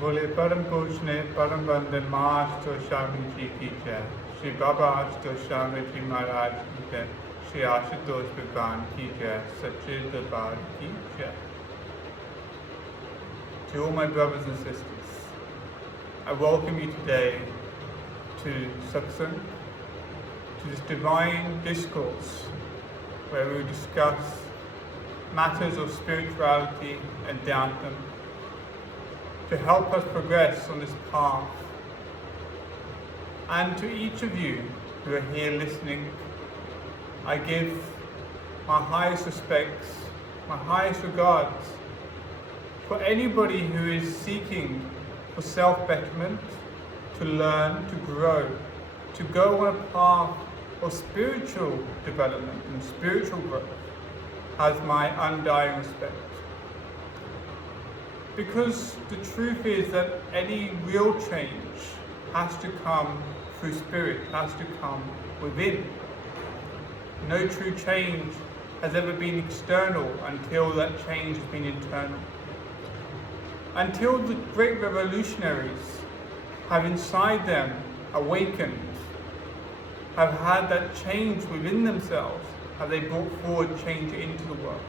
बोले परम पूजने परम बंदे मास तो स्वामी जी की जय, श्री बाबा आशुतोष स्वामी जी महाराज की जय, श्री आशुतोष भगवान की जय, सच्चे दरबार की जय. To all my brothers and sisters, I welcome you today to satsang, to this divine discourse where we discuss matters of spirituality and Dhyanam to help us progress on this path. And to each of you who are here listening, I give my highest respects, my highest regards for anybody who is seeking for self-betterment, to learn, to grow, to go on a path of spiritual development and spiritual growth, has my undying respect. Because the truth is that any real change has to come through spirit, has to come within. No true change has ever been external until that change has been internal. Until the great revolutionaries have inside them awakened, have had that change within themselves, have they brought forward change into the world.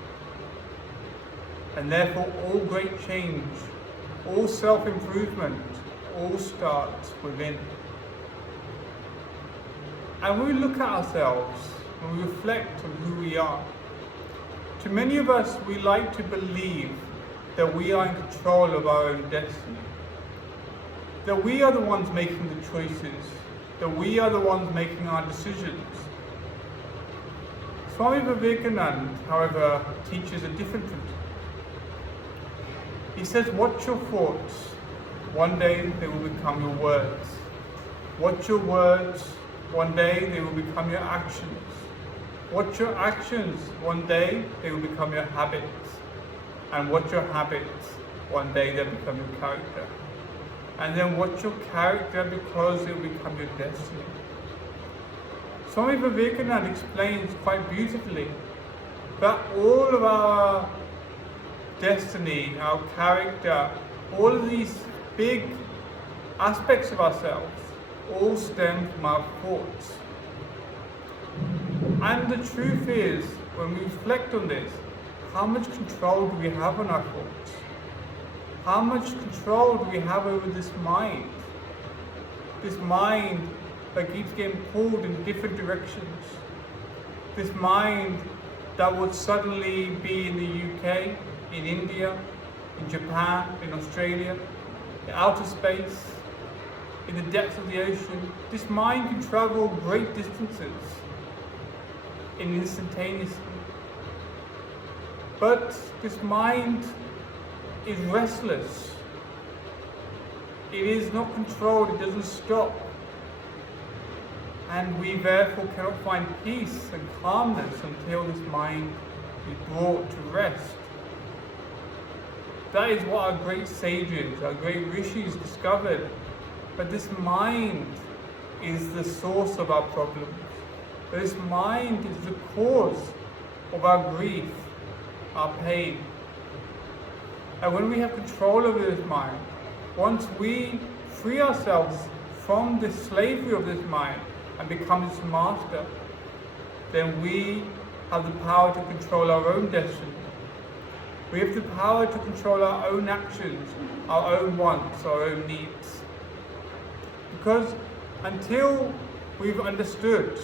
And therefore all great change, all self-improvement, all starts within. And when we look at ourselves, when we reflect on who we are, to many of us we like to believe that we are in control of our own destiny, that we are the ones making the choices, that we are the ones making our decisions. Swami Vivekananda, however, teaches a different principle. He says, watch your thoughts, one day they will become your words. Watch your words, one day they will become your actions. Watch your actions, one day they will become your habits. And watch your habits, one day they'll become your character. And then watch your character, because it will become your destiny. Swami Vivekananda explains quite beautifully that all of our destiny, our character, all of these big aspects of ourselves all stem from our thoughts. And the truth is, when we reflect on this, how much control do we have on our thoughts? How much control do we have over this mind? This mind that keeps getting pulled in different directions. This mind that would suddenly be in the UK, in India, in Japan, in Australia, in outer space, in the depths of the ocean. This mind can travel great distances instantaneously. But this mind is restless. It is not controlled, it doesn't stop. And we therefore cannot find peace and calmness until this mind is brought to rest. That is what our great sages, our great rishis discovered. But this mind is the source of our problems. This mind is the cause of our grief, our pain. And when we have control over this mind, once we free ourselves from the slavery of this mind and become its master, then we have the power to control our own destiny. We have the power to control our own actions, our own wants, our own needs. Because until we've understood,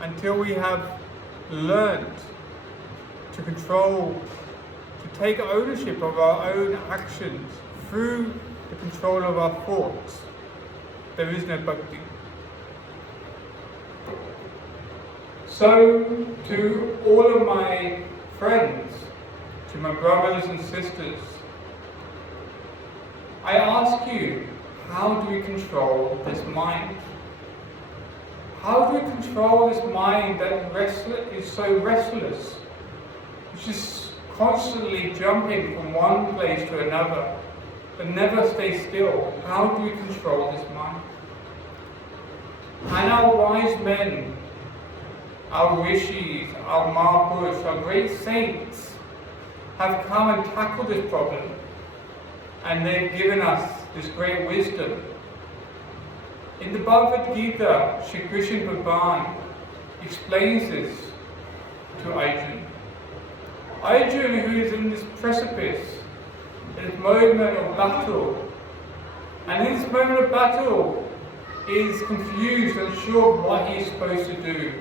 until we have learned to control, to take ownership of our own actions through the control of our thoughts, there is no bhakti. So, to all of my friends, to my brothers and sisters, I ask you, how do we control this mind? How do we control this mind that is so restless, which is constantly jumping from one place to another, but never stays still? How do we control this mind? And our wise men, our rishis, our Mahapurush, our great saints have come and tackled this problem. and they've given us this great wisdom. In the Bhagavad Gita, Shri Krishna Bhagavan explains this to Arjuna. Arjuna, who is in this precipice, in this moment of battle, and in this moment of battle is confused, unsure of what he is supposed to do,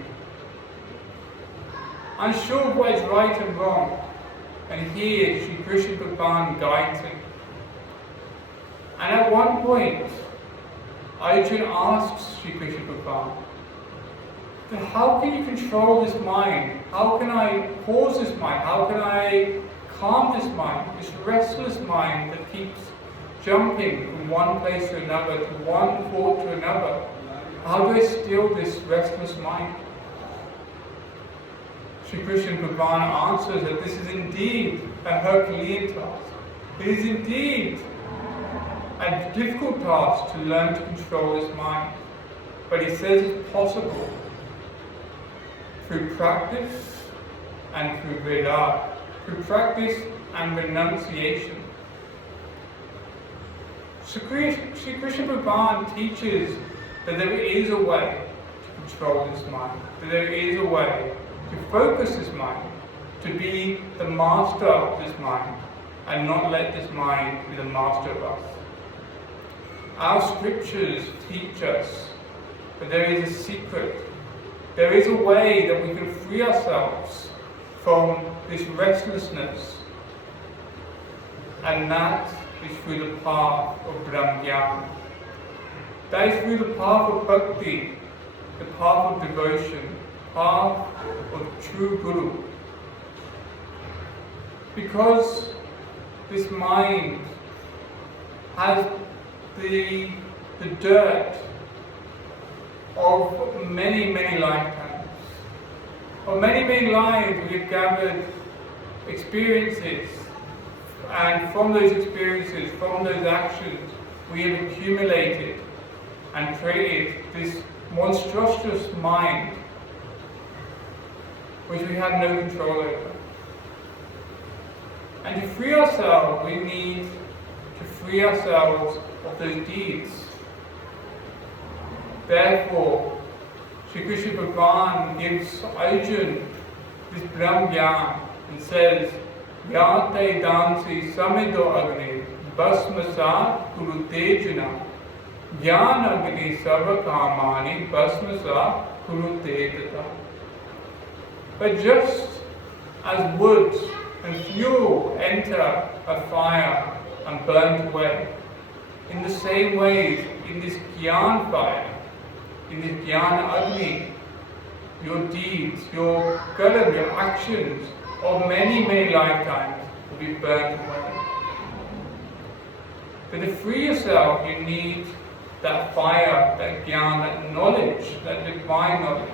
unsure of what is right and wrong, and here Shri Krishna Bhagavan guides him. And at one point, Arjuna asks Shri Krishna Bhagavan, how can you control this mind? How can I pause this mind? How can I calm this mind? This restless mind that keeps jumping from one place to another, to one thought to another. How do I still this restless mind? Shri Krishna Bhagavan answers that this is indeed a Herculean task. It is indeed a difficult task to learn to control this mind. But he says it's possible through practice and through Veda, through practice and renunciation. Shri Krishna Bhagavan teaches that there is a way to control this mind, that there is a way to focus this mind, to be the master of this mind, and not let this mind be the master of us. Our scriptures teach us that there is a secret, there is a way that we can free ourselves from this restlessness, and that is through the path of Brahmyan. That is through the path of bhakti, the path of devotion, path of true Guru. Because this mind has the dirt of many, many lifetimes. For many, many lives we have gathered experiences, and from those experiences, from those actions, we have accumulated and created this monstrous mind which we have no control over. And to free ourselves, we need to free ourselves of those deeds. Therefore, Shri Krishna Bhagavan gives Arjuna this Brahmyan and says, Yate dansi samido agni basmasa kuru tejana jnana agni sarva kamani basmasa kuru tejata. But just as wood and fuel enter a fire and burn away, in the same way, in this Gyan fire, in this Gyan Agni, your deeds, your karma, your actions of many, many lifetimes will be burnt away. But to free yourself, you need that fire, that Gyan, that knowledge, that divine knowledge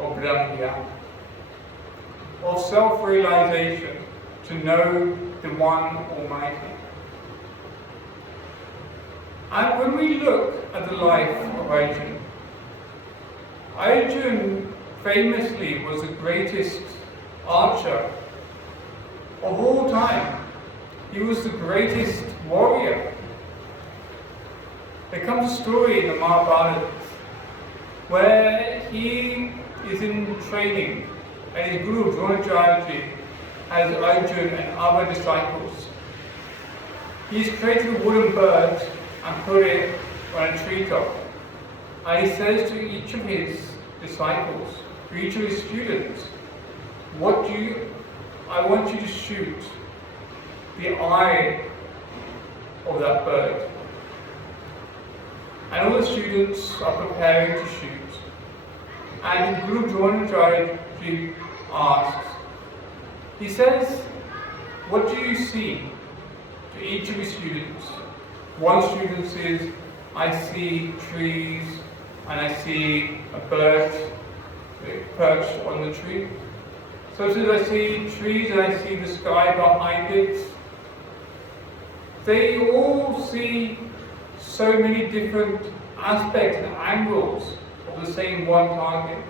of Brahmyan, of self-realization, to know the One Almighty. And when we look at the life of Arjuna, Arjuna famously was the greatest archer of all time. He was the greatest warrior. There comes a story in the Mahabharata where he is in training and his Guru Dronacharya has Arjuna and other disciples. He's created a wooden bird and put it on a treetop. And he says to each of his disciples, to each of his students, I want you to shoot the eye of that bird. And all the students are preparing to shoot. And Guru Dronacharya asks, he says, what do you see? To each of his students. One student says, I see trees and I see a bird perched on the tree. So says, I see trees and I see the sky behind it. They all see so many different aspects and angles of the same one target.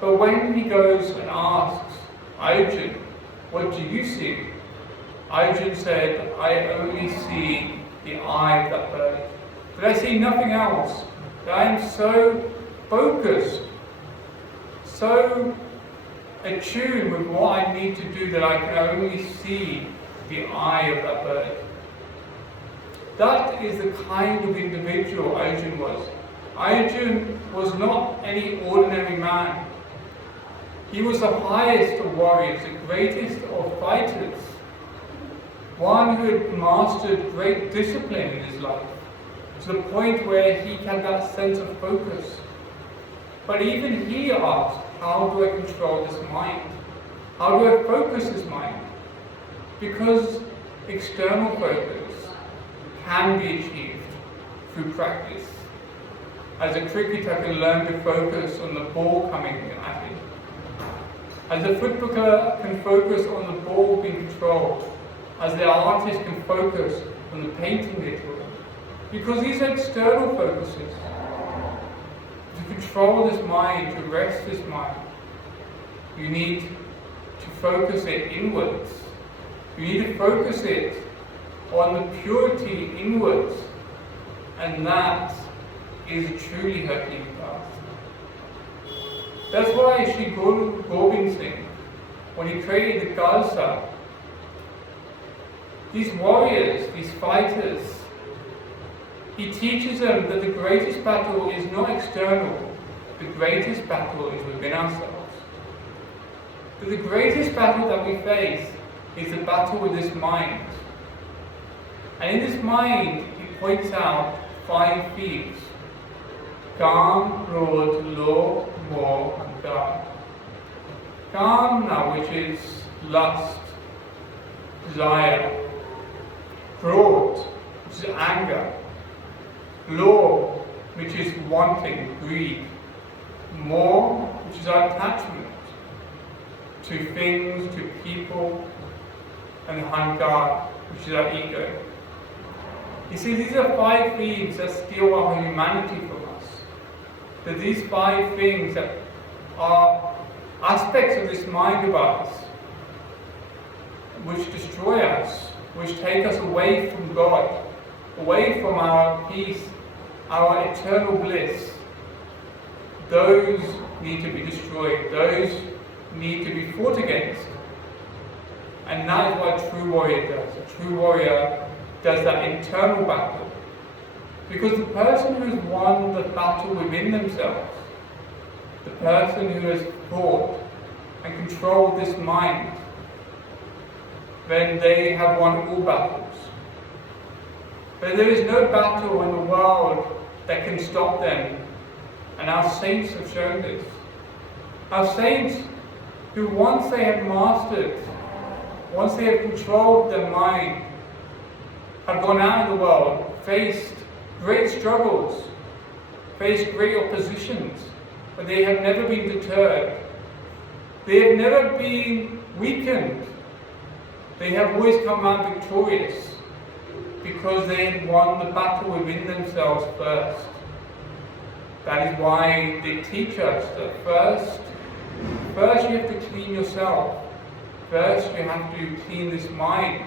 But when he goes and asks Arjuna, what do you see? Arjun said, I only see the eye of that bird. But I see nothing else. That I am so focused, so attuned with what I need to do that I can only see the eye of that bird. That is the kind of individual Arjun was. Arjun was not any ordinary man. He was the highest of warriors, the greatest of fighters, one who had mastered great discipline in his life, to the point where he had that sense of focus. But even he asked, how do I control this mind? How do I focus this mind? Because external focus can be achieved through practice. As a cricketer can learn to focus on the ball coming at him. As a footballer can focus on the ball being controlled. As the artist can focus on the painting they're doing. Because these are external focuses. To control this mind, to rest this mind, you need to focus it inwards. You need to focus it on the purity inwards. And that is truly her healing path. That's why Sri Guru Gobind Singh, when he created the Khalsa, these warriors, these fighters, he teaches them that the greatest battle is not external, the greatest battle is within ourselves. That the greatest battle that we face is the battle with this mind. And in this mind, he points out 5 themes. Kam, Krodh, Lobh, Moh, and Dharma. Kamna, which is lust, desire. Krodh, which is anger. Lobh, which is wanting, greed. Moh, which is our attachment to things, to people. And Hankar, which is our ego. You see, these are 5 themes that steal our humanity from us. That these 5 things that are aspects of this mind of ours, which destroy us, which take us away from God, away from our peace, our eternal bliss. Those need to be destroyed. Those need to be fought against. And that is what a true warrior does. A true warrior does that internal battle. Because the person who has won the battle within themselves, the person who has fought and controlled this mind, then they have won all battles. But there is no battle in the world that can stop them. And our saints have shown this. Our saints who once they have mastered, once they have controlled their mind, have gone out in the world, faced great struggles, faced great oppositions, but they have never been deterred. They have never been weakened. They have always come out victorious because they had won the battle within themselves first. That is why they teach us that first you have to clean yourself. First you have to clean this mind.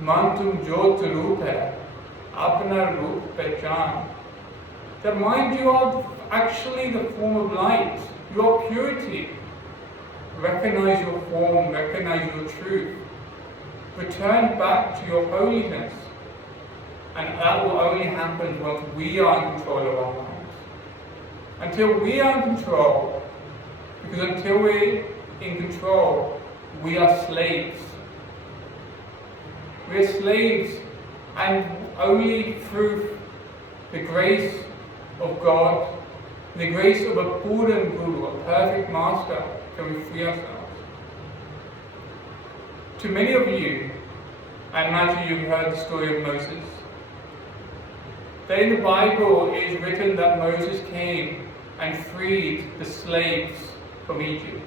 Man tum jot roop hai, apna roop pehchan. That mind, you are actually the form of light. You are purity. Recognize your form, recognize your truth. Return back to your holiness. And that will only happen once we are in control of our minds. Until we are in control, because until we're in control, we are slaves. We are slaves, and only through the grace of God, the grace of a Purna Guru, a perfect master, can we free ourselves. To many of you, I imagine you've heard the story of Moses. That in the Bible it is written that Moses came and freed the slaves from Egypt.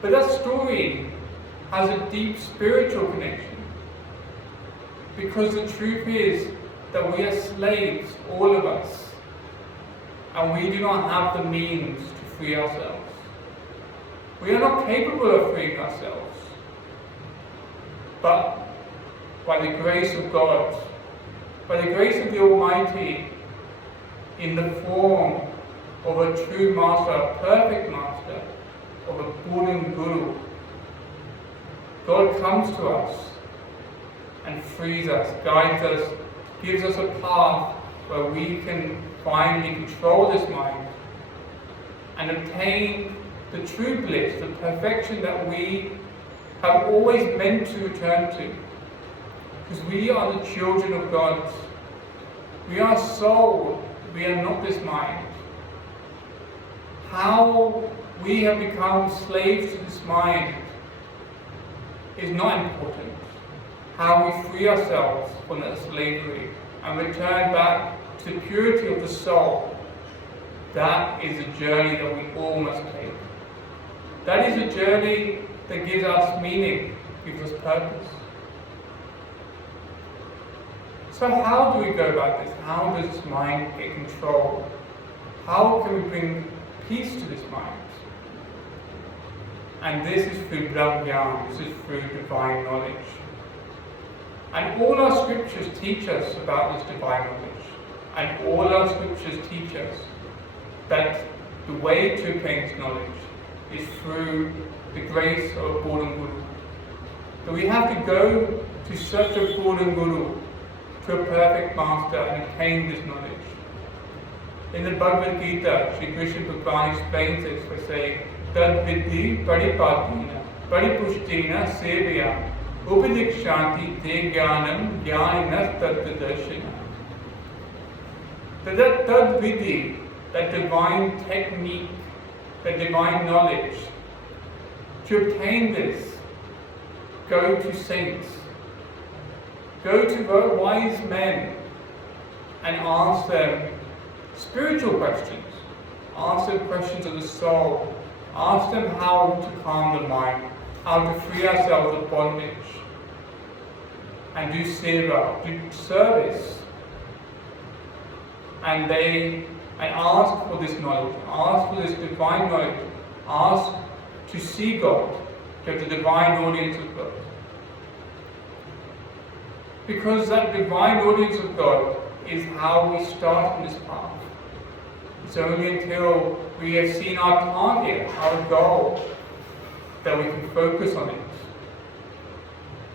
But that story has a deep spiritual connection. Because the truth is that we are slaves, all of us, and we do not have the means to free ourselves. We are not capable of freeing ourselves. but by the grace of God, by the grace of the Almighty, in the form of a true master, a perfect master, of a Buddha Guru. God comes to us and frees us, guides us, gives us a path where we can finally control this mind and obtain the true bliss, the perfection that we have always meant to return to. Because we are the children of God. We are soul, we are not this mind. How we have become slaves to this mind is not important. How we free ourselves from that slavery and return back to the purity of the soul, that is a journey that we all must take. That is a journey that gives us meaning, gives us purpose. So how do we go about this? How does this mind get control? How can we bring peace to this mind? And this is through Brahmyan, this is through divine knowledge. And all our scriptures teach us about this divine knowledge. And all our scriptures teach us that the way to obtain this knowledge is through the grace of a Buddha Guru. That we have to go to such a Buddha Guru, to a perfect master, and obtain this knowledge. In the Bhagavad Gita, Sri Krishna Bhagavan explains this by saying, Tad vidhi paripadina, paripushtina sevya, upidikshanti te jnanam jnaninas tattvadarshina. That tad vidhi, that divine technique, that divine knowledge, to obtain this, go to saints, go to wise men and ask them spiritual questions, ask them questions of the soul, ask them how to calm the mind, how to free ourselves of bondage, and do seva, do service. And ask for this knowledge, ask for this divine knowledge, ask to see God, to have the divine audience of God. Because that divine audience of God is how we start on this path. It's only until we have seen our target, our goal, that we can focus on it.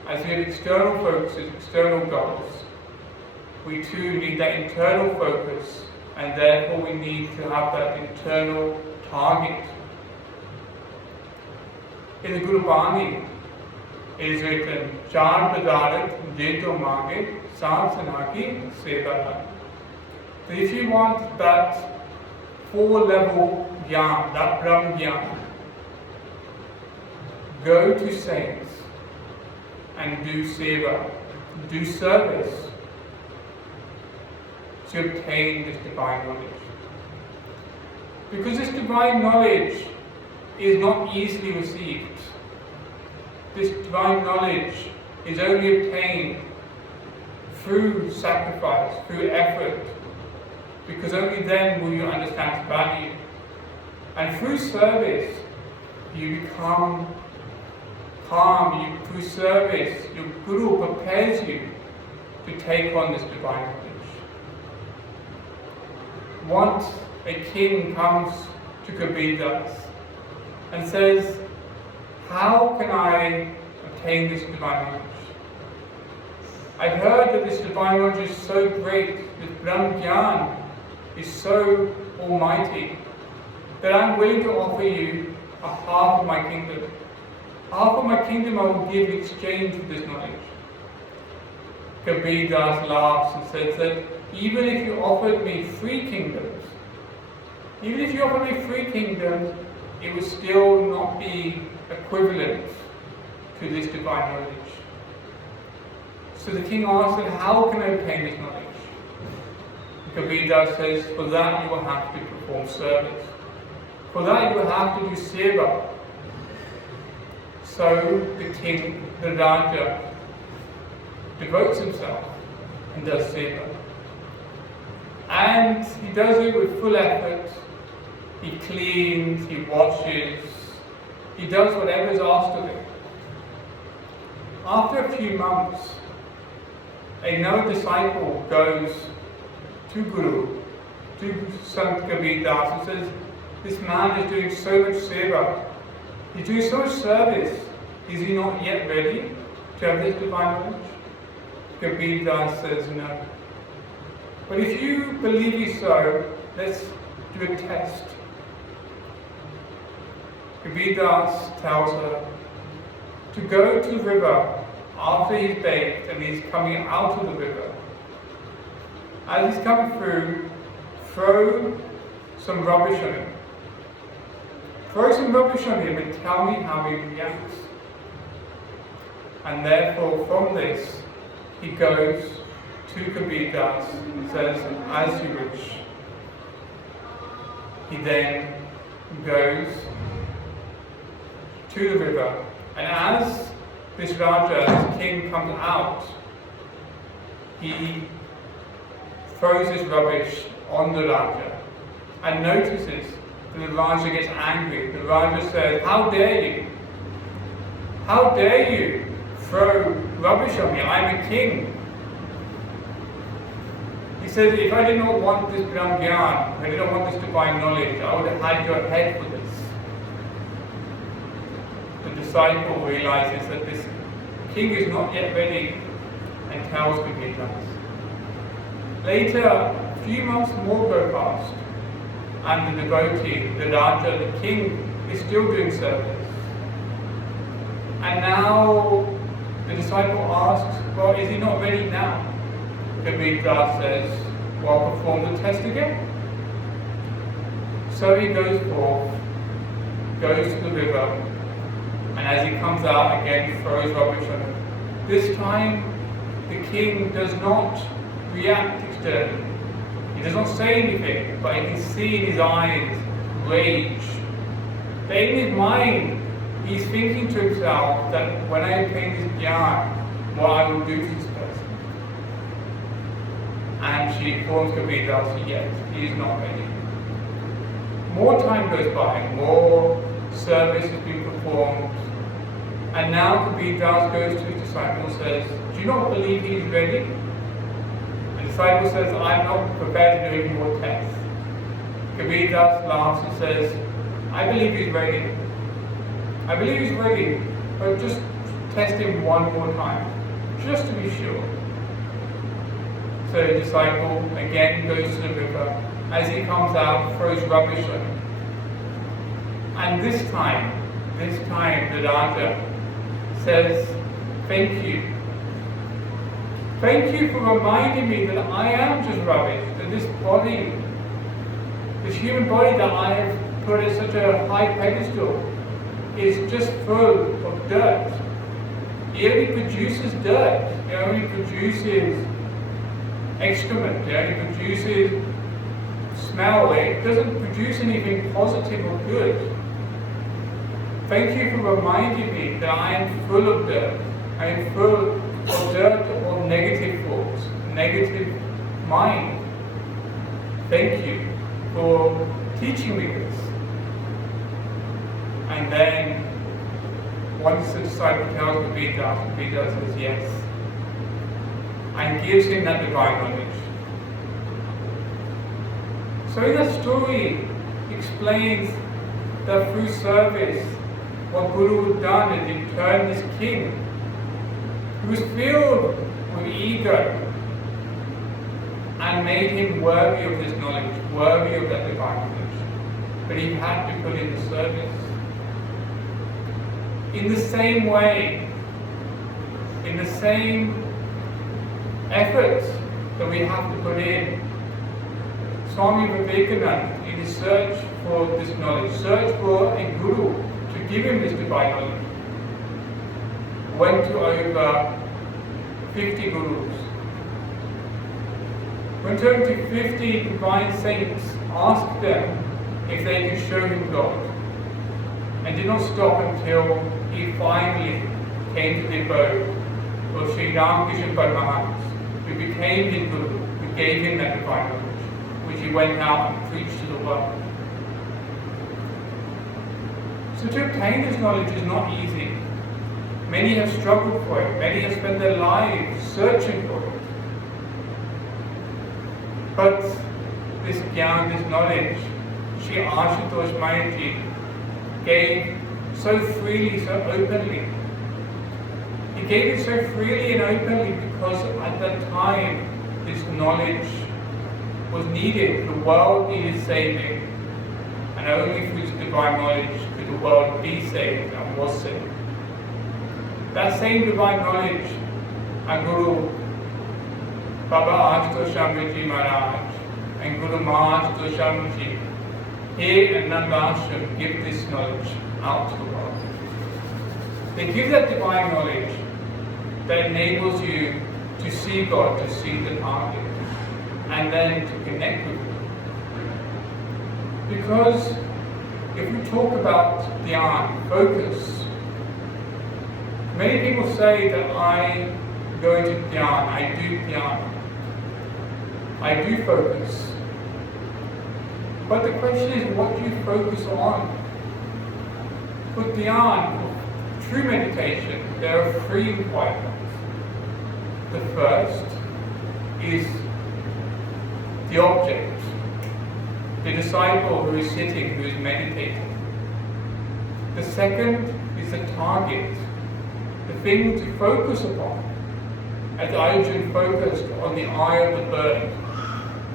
As we have external focuses, external goals, we too need that internal focus, and therefore we need to have that internal target. In the Guru Bani, it is written, Char Padarat Jeto Mage Sansanaki Sevara. So if you want that 4-level Gyan, that Brahm Gyan, go to saints and do seva, do service to obtain this divine knowledge. Because this divine knowledge is not easily received. This divine knowledge is only obtained through sacrifice, through effort, because only then will you understand its value. And through service, you become calm. Through service, your Guru prepares you to take on this divine knowledge. Once a king comes to Kabir Das and says, how can I obtain this divine knowledge? I've heard that this divine knowledge is so great, this Brahm Gyan is so almighty, that I'm willing to offer you a half of my kingdom. Half of my kingdom I will give in exchange for this knowledge. Kabir Das laughs and says that even if you offered me 3 kingdoms, it would still not be equivalent to this divine knowledge. So the king asked him, how can I obtain this knowledge? Kabir Das says, for that you will have to perform service. For that you will have to do seva. So the king, the Raja, devotes himself and does seva. And he does it with full effort. He cleans, he washes, he does whatever is asked of him. after a few months, another disciple goes to Guru, to Sant Kabir Das, and says, this man is doing so much seva, he's doing so much service, is he not yet ready to have this divine knowledge? Kabir Das says no. But if you believe he's so, let's do a test. Kabir Das tells her to go to the river after he's bathed and he's coming out of the river. As he's coming through, throw some rubbish on him. Throw some rubbish on him and tell me how he reacts. And therefore, from this, he goes to Kabir Das and says, as you wish. He then goes to the river, and as this Raja, this king, comes out, he throws his rubbish on the Raja and notices that the Raja gets angry. The Raja says, how dare you? How dare you throw rubbish on me? I'm a king. He says, if I did not want this Brahm Gyan, if I did not want this divine knowledge, I would have had your head for this. The disciple realizes that this king is not yet ready and tells Kabir Das. Later, a few months more go past, and the devotee, the Raja, the king, is still doing service. And now the disciple asks, well, is he not ready now? Kabir Das says, well, perform the test again. So he goes forth, goes to the river, and as he comes out again, throws rubbish on it. This time, the king does not react externally. He does not say anything, but you can see in his eyes rage. But in his mind, he's thinking to himself that when I obtain this jnana, what I will do to this person. And she informs Kabir Das, yes, he is not ready. More time goes by, more service has been performed, and now Kabir Das goes to his disciple and says, do you not believe he is ready? The disciple says, I'm not prepared to do any more tests. Kabir Das laughs and says, I believe he's ready. I believe he's ready, but just test him one more time, just to be sure. So the disciple again goes to the river. As he comes out, throws rubbish on him. And this time, the Raja says, thank you. Thank you for reminding me that I am just rubbish, that this body, this human body that I have put at such a high pedestal is just full of dirt. It only produces dirt. It only produces excrement. It only produces smell. It doesn't produce anything positive or good. Thank you for reminding me that I am full of dirt. I am full of dirt or negative thoughts, negative mind. Thank you for teaching me this. And then, once the disciple tells Kabir Das says yes, and gives him that divine knowledge. So in that story explains that through service, what Guru had done is he turned this king, who was filled with ego, and made him worthy of this knowledge, worthy of that divine knowledge. But he had to put in the service. In the same way, in the same efforts that we have to put in, Swami Vivekananda, in his search for this knowledge, search for a guru to give him this divine knowledge, went to over 50 gurus. Went over to 50 divine saints, asked them if they could show him God, and did not stop until he finally came to the abode of Sri Ramakrishna Paramahansa, who became his guru, who gave him that divine knowledge, which he went out and preached to the world. So to obtain this knowledge is not easy. Many have struggled for it. Many have spent their lives searching for it. But this Gyan, this knowledge, Shri Ashutosh Mayurji gave so freely, so openly. He gave it so freely and openly because at that time this knowledge was needed. The world needed saving, and only through this divine knowledge could the world be saved and was saved. That same divine knowledge, and Guru Baba Ashutosh Mayurji Maharaj and Guru Ashutosh Mayurji here in Nanda Ashram give this knowledge out to the world. They give that divine knowledge that enables you to see God, to see the target, and then to connect with Him. Because if we talk about dhyan, focus, many people say that I go into dhyan, I do dhyan, I do focus. But the question is, what do you focus on? For dhyan, true meditation, there are three requirements. The first is the object, the disciple who is sitting, who is meditating. The second is the target, the thing to focus upon. As Arjuna focused on the eye of the bird,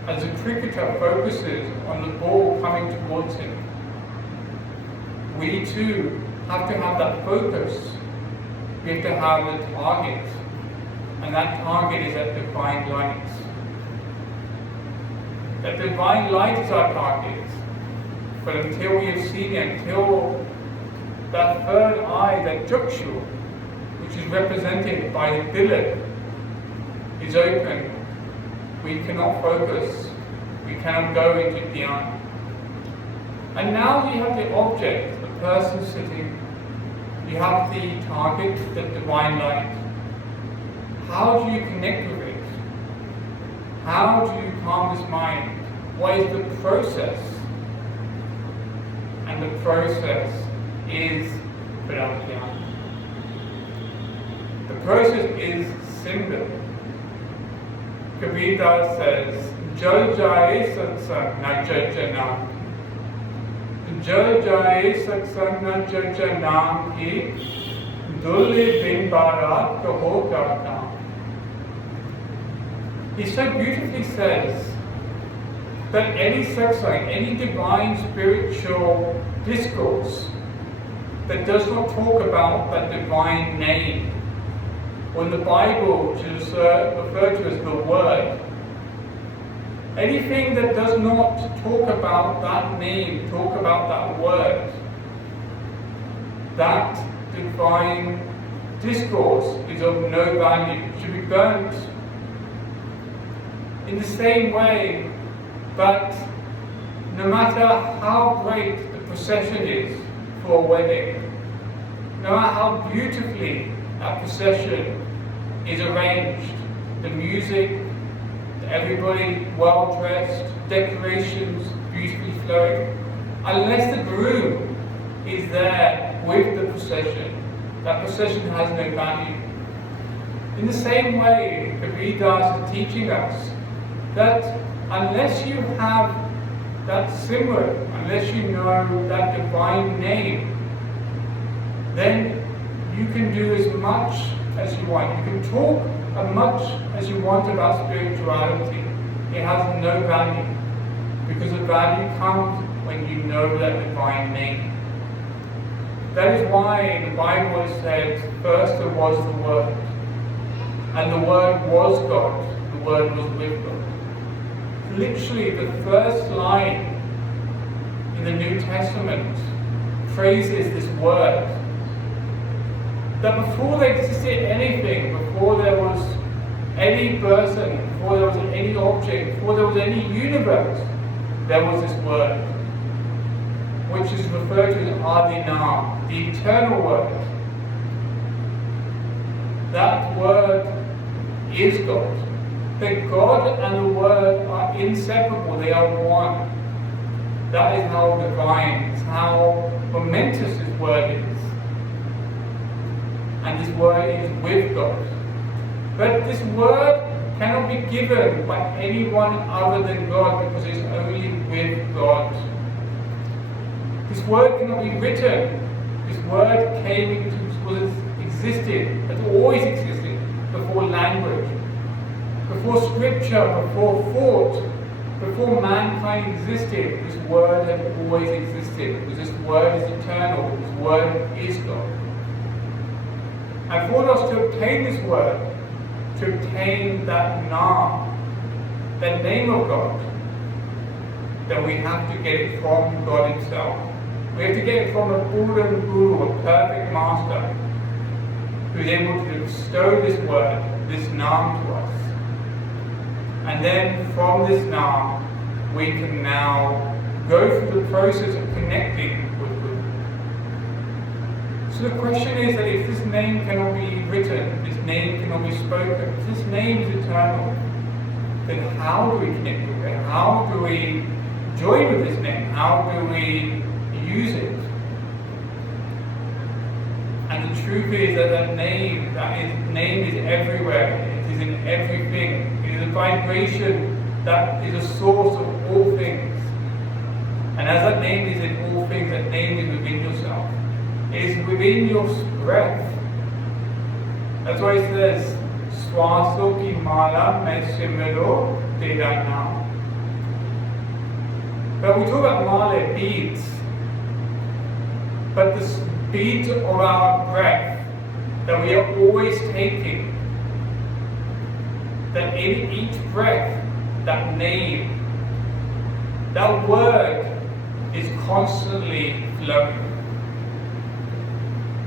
as a cricketer focuses on the ball coming towards him, we too have to have that focus. We have to have the target, and that target is that divine light. That divine light is our target. But until we have seen it, until that third eye, that jukshu, which is represented by the billet, is open, we cannot focus. We cannot go into dhyan. And now you have the object, the person sitting. You have the target, the divine light. How do you connect with it? How do you calm this mind? What is the process? And the process is Pranayama. The process is simple. Kabir Das says, Jal jaye satsang na charcha naam. Jal jaye satsang na charcha naam ki dulle bin barat kaho kya kaam. He so beautifully says that any satsang, any divine spiritual discourse that does not talk about that divine name, or in the Bible which is referred to as the Word, anything that does not talk about that name, talk about that word, that divine discourse is of no value, it should be burnt. In the same way that no matter how great the procession is for a wedding, no matter how beautifully that procession is arranged, the music, everybody well dressed, decorations beautifully flowing, unless the groom is there with the procession, that procession has no value. In the same way, Kabir Das is teaching us that unless you have that simran, unless you know that divine name, then you can do as much as you want. You can talk as much as you want about spirituality. It has no value, because the value comes when you know that divine name. That is why in the Bible it says, first there was the Word, and the Word was God, the Word was with God. Literally the first line in the New Testament phrases this word. That before there existed anything, before there was any person, before there was any object, before there was any universe, there was this word, which is referred to as Adinam, the eternal word. That word is God. That God and the Word are inseparable, they are one. That is how divine, it's how momentous His Word is. and this word is with God. But this word cannot be given by anyone other than God, because it's only with God. This word cannot be written. This word came into existed, has always existed before language, before scripture, before thought, before mankind existed. This word had always existed, because this word is eternal. This word is God. And for us to obtain this word, to obtain that that name of God, then we have to get it from God Himself. We have to get it from a Buddha Guru, a perfect master, who is able to bestow this word, this Nam to us. And then from this Nam, we can now go through the process of connecting with Buddha. So the question is that if this name cannot be written, this name cannot be spoken, if this name is eternal, then how do we connect with it? How do we join with this name? How do we use it? And the truth is that that name is everywhere. It is in everything. It is a vibration that is a source of all things. And as that name is in all things, that name is within yourself. It is within your breath. That's why it says, Swaso ki mala me simero tedanam. But we talk about mala, beads. But the beads of our breath that we are always taking, that in each breath, that name, that word is constantly flowing.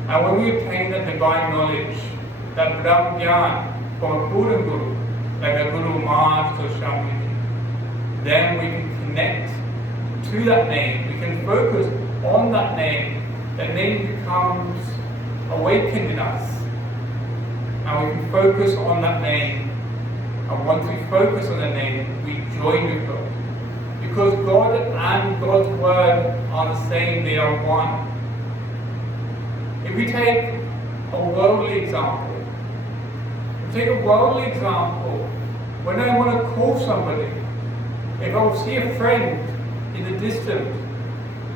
And when we obtain that divine knowledge, that Brahma Gyan from a Buddha Guru, like a Guru Maharaj or Shambhiji, then we can connect to that name, we can focus on that name. That name becomes awakened in us, and we can focus on that name. And once we focus on that name, we join with God, because God and God's word are the same; they are one. If we take a worldly example, when I want to call somebody, if I will see a friend in the distance,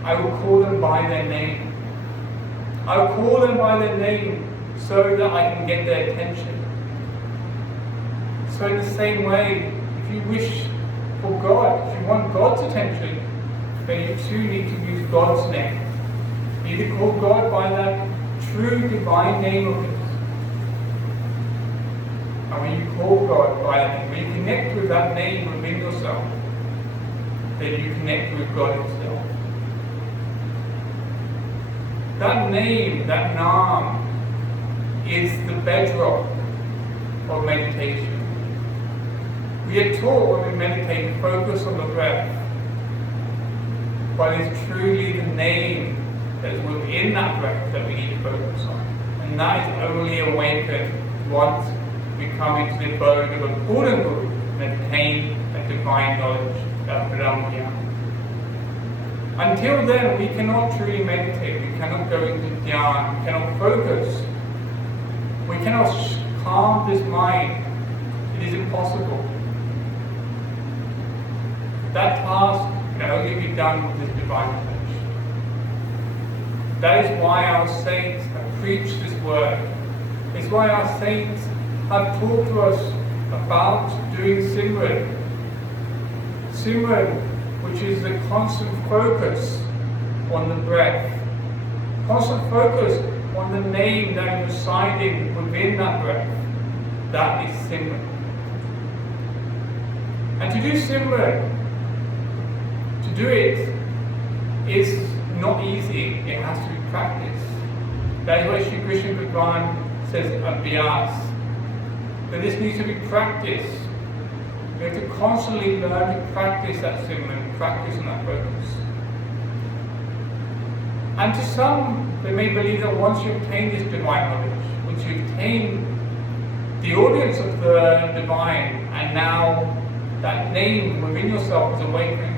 I will call them by their name. I will call them by their name so that I can get their attention. So in the same way, if you wish for God, if you want God's attention, then you too need to use God's name. Either call God by that true divine name of His. And when you call God by that name, when you connect with that name within yourself, then you connect with God Himself. That name, that Nam, is the bedrock of meditation. We are taught when we meditate to focus on the breath, but it's truly the name that is within that breath that we need to focus on. And that is only awakened once we come into the abode of a Buddha Guru and attain that divine knowledge, that Brahma Gyan. Until then, we cannot truly meditate, we cannot go into dhyan, we cannot focus, we cannot calm this mind. It is impossible. That task can only be done with this divine knowledge. That is why our saints have preached this word. It's why our saints have talked to us about doing Simran. Simran, which is the constant focus on the breath, constant focus on the name that is residing within that breath. That is Simran. And to do Simran, to do it is not easy. It has to be practiced. That is why Sri Krishna Bhagavan says abhyas. But this needs to be practiced. We have to constantly learn to practice that Simran, practice on that focus. And to some, they may believe that once you obtain this divine knowledge, once you obtain the audience of the divine, and now that name within yourself is awakening,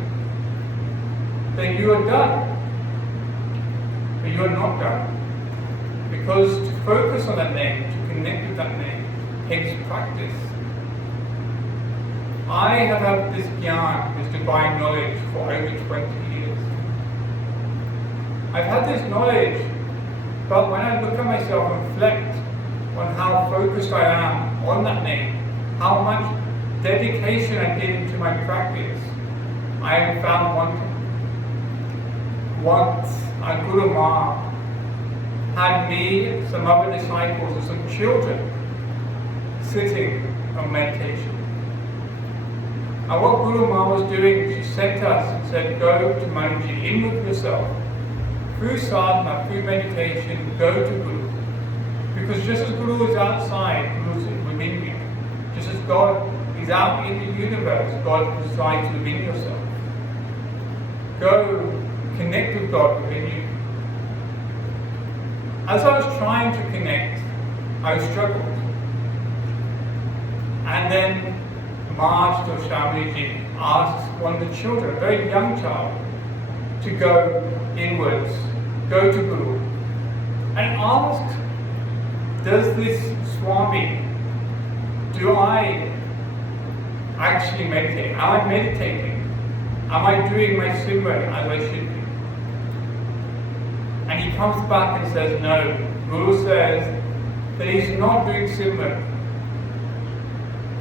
then you are done. But you are not done. Because to focus on that name, to connect with that name, takes practice. I have had this jnana, this divine knowledge, for over 20 years. I've had this knowledge, but when I look at myself and reflect on how focused I am on that name, how much dedication I give into my practice, I am found wanting. Once a Guru Ma had me, some other disciples, and some children sitting on meditation. And what Guru Ma was doing, she sent us and said, go to Manji, in with yourself. Through sadhana, through meditation, go to Guru. Because just as Guru is outside, Guru is within you. Just as God is out in the universe, God resides within yourself. Go connect with God within you. As I was trying to connect, I struggled. And then Marge Toshamiji asked one of the children, a very young child, to go inwards, go to Guru, and asked, does this Swami, do I actually meditate? Am I meditating? Am I doing my simran as I should be? And he comes back and says, no. Guru says that he's not doing simran.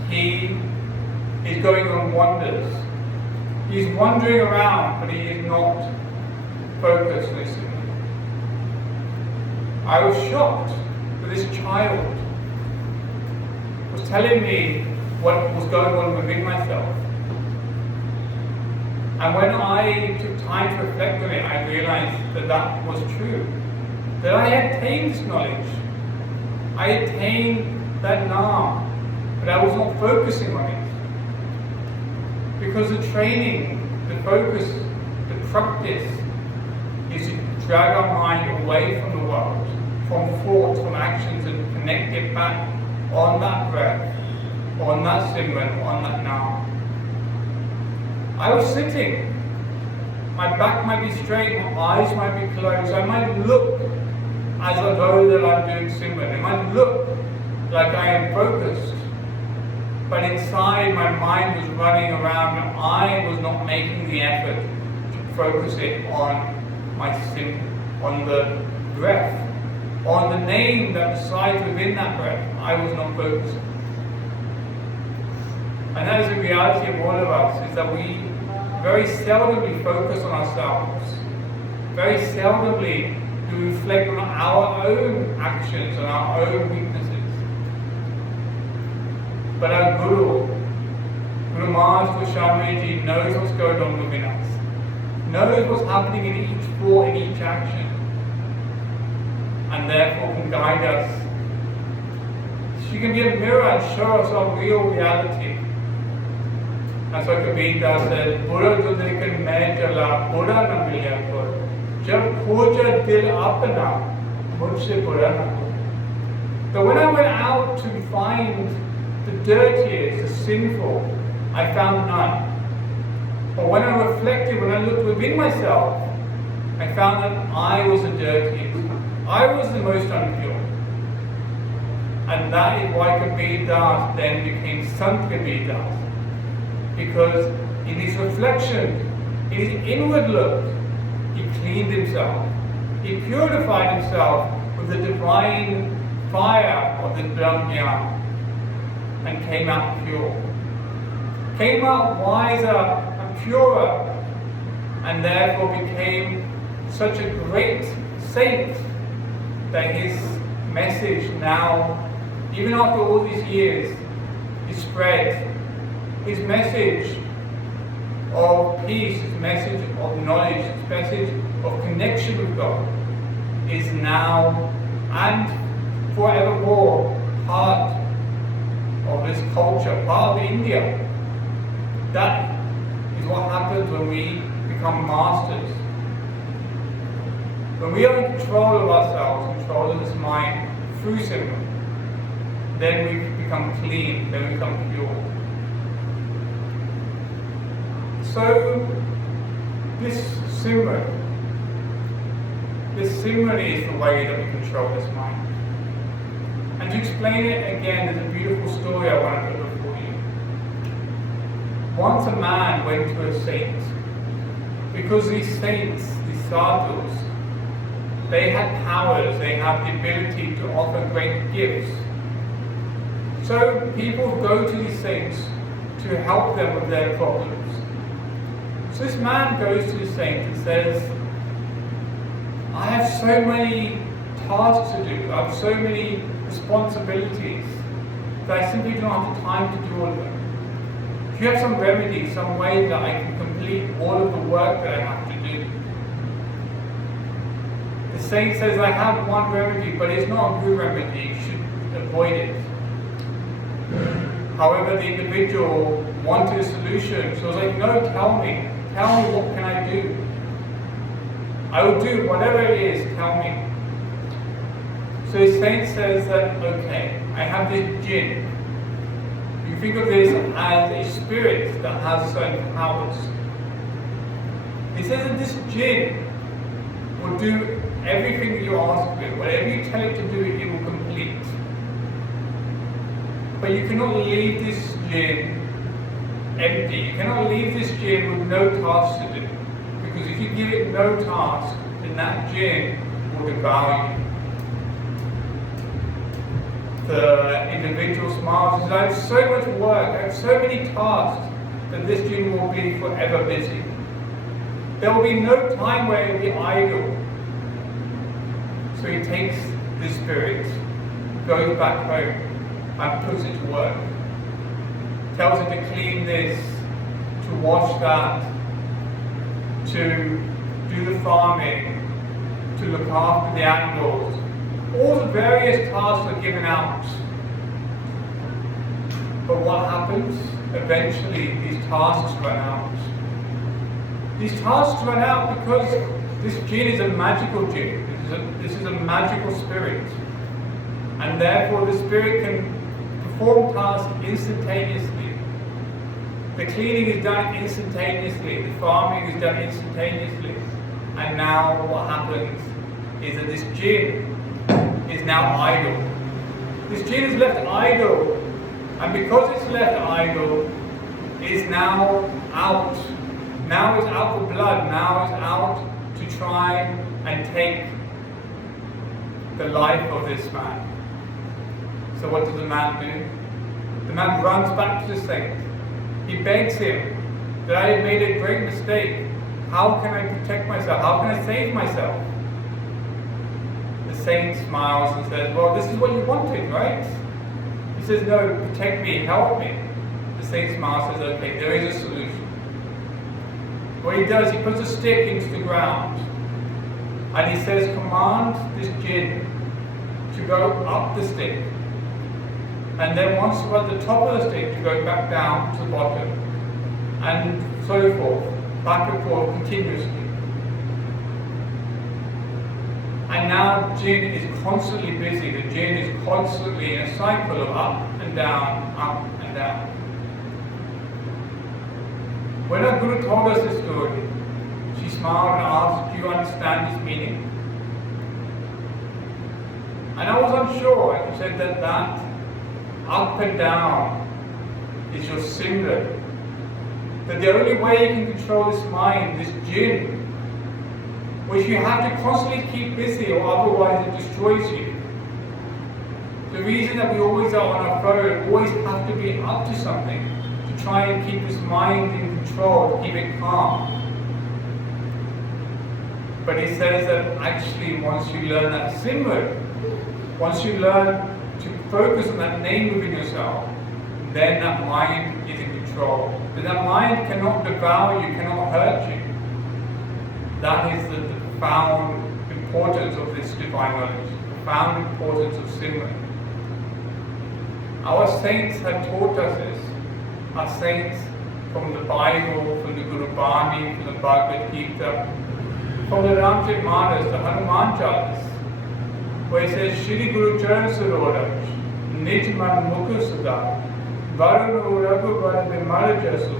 He is going on wanders. He's wandering around, but he is not focused listening. I was shocked that this child was telling me what was going on within myself. And when I took time to reflect on it, I realized that that was true. That I had attained this knowledge. I attained that Naam, but I was not focusing on it. Because the training, the focus, the practice is to drag our mind away from the world, from thoughts, from actions, and connect it back on that breath, on that simran, on that Naam. I was sitting, my back might be straight, my eyes might be closed, I might look as though that I'm doing simran, it might look like I am focused, but inside my mind was running around and I was not making the effort to focus it on my simran, on the breath, on the name that resides within that breath. I was not focused. And that is the reality of all of us, is that we very seldomly focus on ourselves. Very seldomly do we reflect on our own actions and our own weaknesses. But our Guru, Guru Maharaj Goswamiji, knows what's going on within us, knows what's happening in each thought, in each action, and therefore can guide us. She can be a mirror and show us our real reality. As what Kabir Das said, Bura to dekhan main chala, bura na milya koi. Jab khoja dil apna, mujhse bura na koi. But when I went out to find the dirtiest, the sinful, I found none. But when I reflected, when I looked within myself, I found that I was the dirtiest. I was the most impure. And that is why Kabir Das then became Sant Kabir Das. Because in his reflection, in his inward look, he cleaned himself. He purified himself with the divine fire of the Brahman and came out pure. Came out wiser and purer, and therefore became such a great saint that his message now, even after all these years, is spread. His message of peace, his message of knowledge, his message of connection with God is now and forevermore part of this culture, part of India. That is what happens when we become masters. When we are in control of ourselves, control of this mind through simran, then we become clean, then we become pure. So, this simran is the way that we control this mind. And to explain it again, there's a beautiful story I want to put before you. Once a man went to a saint, because these saints, these sadhus, they had powers, they had the ability to offer great gifts. So people go to these saints to help them with their problems. So this man goes to the saint and says, I have so many tasks to do, I have so many responsibilities that I simply don't have the time to do all of them. If you have some remedy, some way that I can complete all of the work that I have to do. The saint says, I have one remedy, but it's not a good remedy, you should avoid it. However, the individual wanted a solution, so I was like, no, tell me what can I do? I will do whatever it is, tell me. So the saint says that, okay, I have this jinn. You think of this as a spirit that has certain powers. He says that this jinn will do everything that you ask of it. Whatever you tell it to do, it will complete. But you cannot leave this jinn empty. You cannot leave this jinn with no tasks to do. Because if you give it no task, then that jinn will devour you. The individual smiles and says, I have so much work, I have so many tasks, that this jinn will be forever busy. There will be no time where it will be idle. So he takes this spirit, goes back home, and puts it to work. Tells it to clean this, to wash that, to do the farming, to look after the animals. All the various tasks are given out. But what happens? Eventually these tasks run out. These tasks run out because this jinn is a magical jinn. This is a magical spirit. And therefore the spirit can perform tasks instantaneously. The cleaning is done instantaneously. The farming is done instantaneously. And now what happens is that this jinn is now idle. This jinn is left idle, and because it's left idle, it is now out. Now it's out for blood. Now it's out to try and take the life of this man. So what does the man do? The man runs back to the saint. He begs him that I have made a great mistake. How can I protect myself? How can I save myself? The saint smiles and says, well, this is what you wanted, right? He says, no, protect me, help me. The saint smiles and says, okay, there is a solution. What he does, he puts a stick into the ground and he says, command this jinn to go up the stick. And then once we're at the top of the stick, to go back down to the bottom. And so forth, back and forth continuously. And now jinn is constantly busy. The jinn is constantly in a cycle of up and down, up and down. When our Guru told us this story, she smiled and asked, do you understand its meaning? And I was unsure, and she said that up and down is your simran. That the only way you can control this mind, this jinn, which you have to constantly keep busy or otherwise it destroys you. The reason that we always are on our phone, always have to be up to something, to try and keep this mind in control, to keep it calm. But he says that actually once you learn that simran, once you learn to focus on that name within yourself, then that mind is in control. But that mind cannot devour you, cannot hurt you. That is the profound importance of this divine knowledge, the profound importance of simran. Our saints have taught us this. Our saints from the Bible, from the Guru Bani, from the Bhagavad Gita, from the Ramcharitmanas, the Hanuman Chalis, where it says, Shri Guru Charan Saroraj, Nij Man Mukha Sudha, Varunu Raghuvar Vimal Jasu,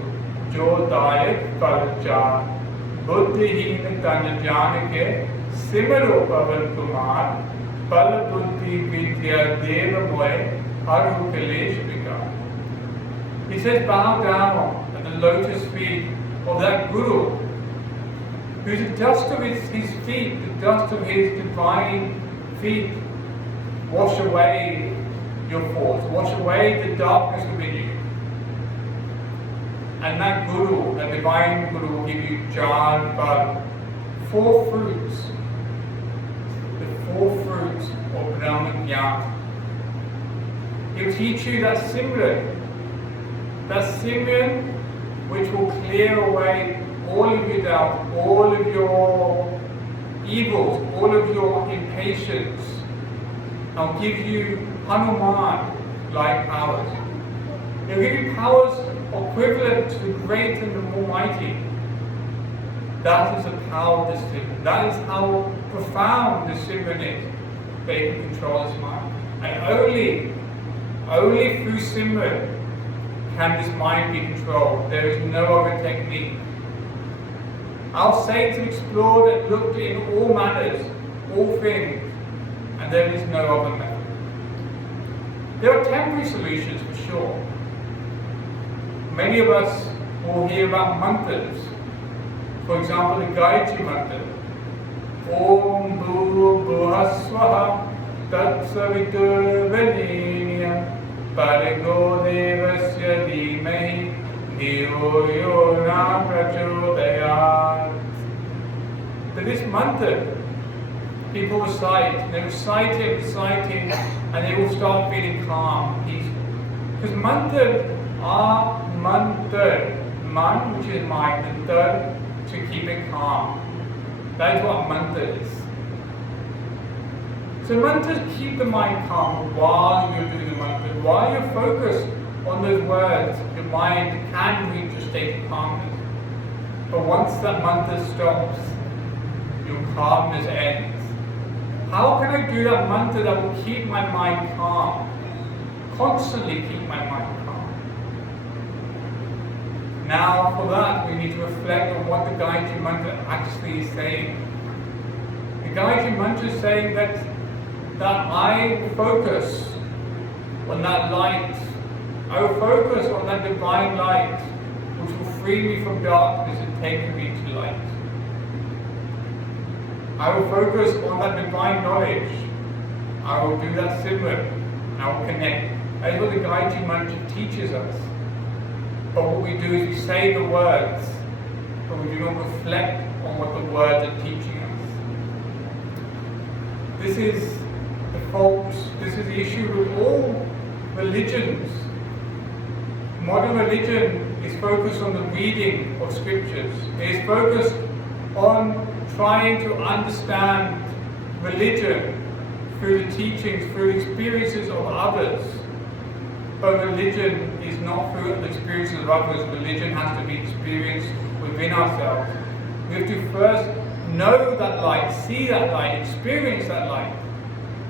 Jo Dayak Kalcha, Buddhiheen Tan Janike, Simaro Pavan Kumar, Bala Buddhi Vidya Deva Moy Haru Kalesh Vika. He says, bow down at the lotus feet of that Guru, who's the dust of his feet, the dust of his divine feet. Wash away your faults, wash away the darkness within you. And that Guru, that divine Guru, will give you Jan Bhag, 4 fruits, the 4 fruits of Brahman Jnana. He will teach you that Simran which will clear away all of your doubt, all of your evils, all of your impatience. I'll give you Hanuman-like powers. He'll give you powers equivalent to the great and the almighty. That is the power of this Simran. That is how profound this Simran is. They can control his mind. And only through Simran can this mind be controlled. There is no other technique. Our saints have explored and looked in all manners, all things, and there is no other method. There are temporary solutions for sure. Many of us will hear about mantras. For example, the Gayatri mantra. Om Bhu Bhuva Swaha Tat Savitur Varenyam Bhargo Devasya Dhimahi Dhiyo Yo Na Prachodayat. So this mantra, people recite, they recite it, and they will start feeling calm, peaceful. Because mantras are mantra, man, which is mind, and tar, to keep it calm. That is what mantra is. So mantras keep the mind calm while you're doing the mantra. While you're focused on those words, your mind can reach a state of calmness. But once that mantra stops, your calmness ends. How can I do that mantra that will keep my mind calm? Constantly keep my mind calm. Now for that we need to reflect on what the Gayatri Mantra actually is saying. The Gayatri Mantra is saying that I will focus on that light. I will focus on that divine light which will free me from darkness and take me to light. I will focus on that divine knowledge. I will do that Simran. I will connect. That is what the Gayatri Mantra teaches us. But what we do is we say the words, but we do not reflect on what the words are teaching us. This is the fault, this is the issue with all religions. Modern religion is focused on the reading of scriptures. It is focused on trying to understand religion through the teachings, through the experiences of others. But religion is not through the experiences of others. Religion has to be experienced within ourselves. We have to first know that light, see that light, experience that light.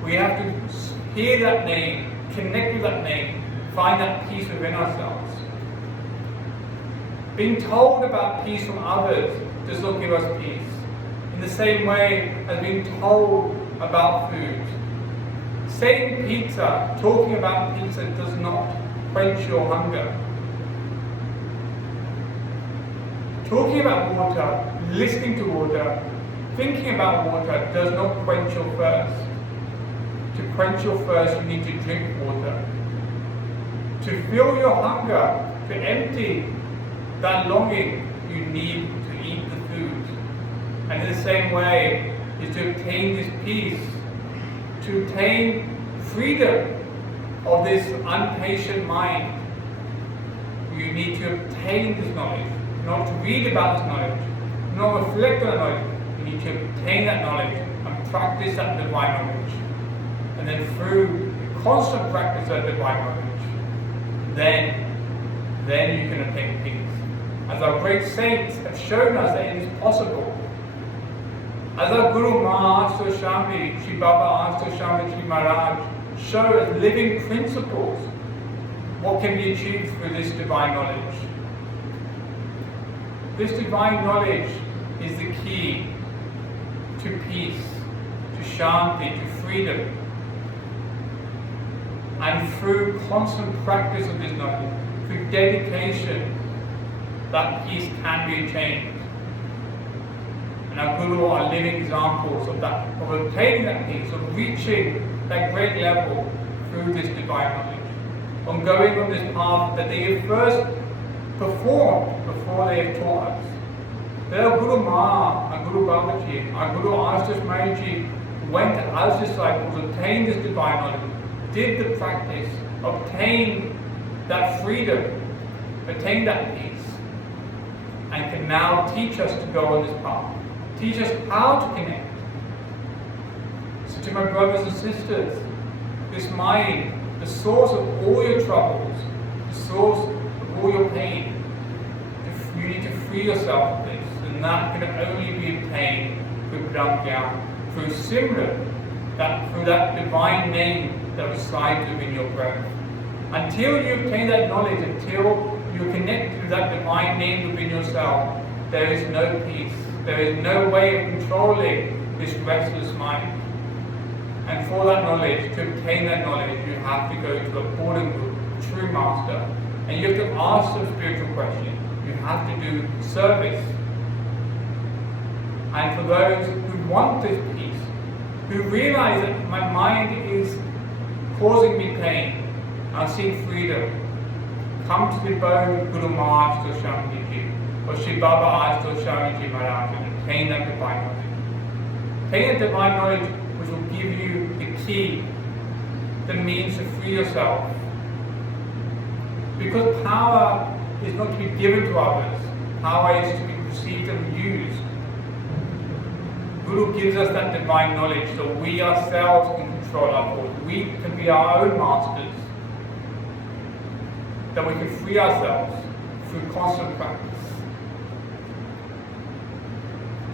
We have to hear that name, connect with that name, find that peace within ourselves. Being told about peace from others does not give us peace. In the same way as being told about food. Saying pizza, talking about pizza does not quench your hunger. Talking about water, listening to water, thinking about water does not quench your thirst. To quench your thirst, you need to drink water. To fill your hunger, to empty that longing, you need to eat the food. And in the same way is to obtain this peace, to obtain freedom of this impatient mind. You need to obtain this knowledge, not to read about this knowledge, not reflect on that knowledge. You need to obtain that knowledge and practice that divine knowledge. And then through constant practice of divine knowledge, then you can obtain peace. As our great saints have shown us that it is possible. As our Guru Maharaj Swami, Shri Baba Swami, Shri Maharaj show as living principles what can be achieved through this divine knowledge. This divine knowledge is the key to peace, to shanti, to freedom. And through constant practice of this knowledge, through dedication, that peace can be attained. And our Guru are living examples of that, of obtaining that peace, of reaching that great level through this divine knowledge, on going on this path that they have first performed before they have taught us. Their Guru Ma and Guru Babaji, our Guru Ashish Maharaji went as disciples, obtained this divine knowledge, did the practice, obtained that freedom, attained that peace, and can now teach us to go on this path, teach us how to connect. So to my brothers and sisters, this mind, the source of all your troubles, the source of all your pain, you need to free yourself of this, and that can only be obtained through Brahmgyan, through Simran, through that divine name that resides within your breath. Until you obtain that knowledge, until you connect to that divine name within yourself, there is no peace. There is no way of controlling this restless mind. And for that knowledge, to obtain that knowledge, you have to go to a boarding group, a true master, and you have to ask some spiritual questions. You have to do service. And for those who want this peace, who realize that my mind is causing me pain, I seek freedom, come to the abode of Guru Maharaj to Swami Ji, or Shri Baba Aj to Swami Ji Maharaj, and obtain that divine knowledge. Obtain that divine knowledge which will give you the key, the means to free yourself. Because power is not to be given to others, power is to be received and used. Guru gives us that divine knowledge so we ourselves can control our thoughts. We can be our own masters. That we can free ourselves through constant practice.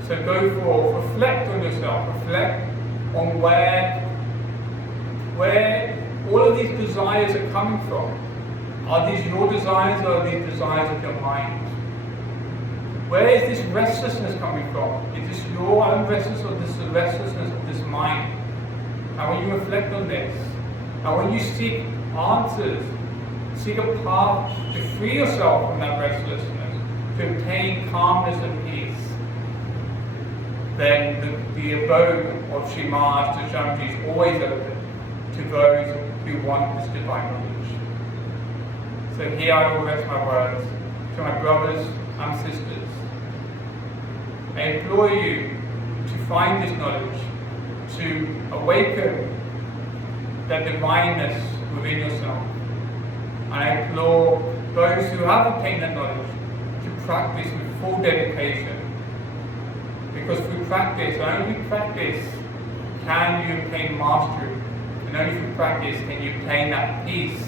So go forth, reflect on yourself, reflect on where all of these desires are coming from. Are these your desires or are these desires of your mind? Where is this restlessness coming from? Is this your own restlessness or this the restlessness of this mind? And when you reflect on this, and when you seek answers, seek a path to free yourself from that restlessness, to obtain calmness and peace, then the abode of Shri Maharaj to Swami is always open to those who want this divine knowledge. So here I will rest my words to my brothers and sisters. I implore you to find this knowledge, to awaken that divineness within yourself. And I implore those who have obtained that knowledge to practice with full dedication. Because through practice, only through practice can you obtain mastery. And only through practice can you obtain that peace,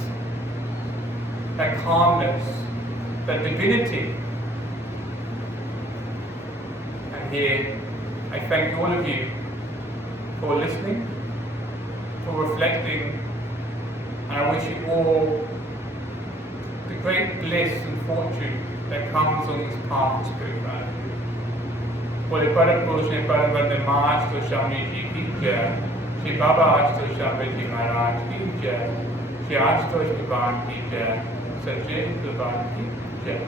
that calmness, that divinity. And here, I thank all of you for listening, for reflecting, and I wish you all the great bliss and fortune that comes on this path of spirituality. Bole Param Purush ne Param Vande Maharaj to Swami Ji ki jai, Shri Baba Aj to Swami Ji Maharaj ki jai, Shri Ashutosh Bhagwan ki jai, Sache Bhagwan ki jai.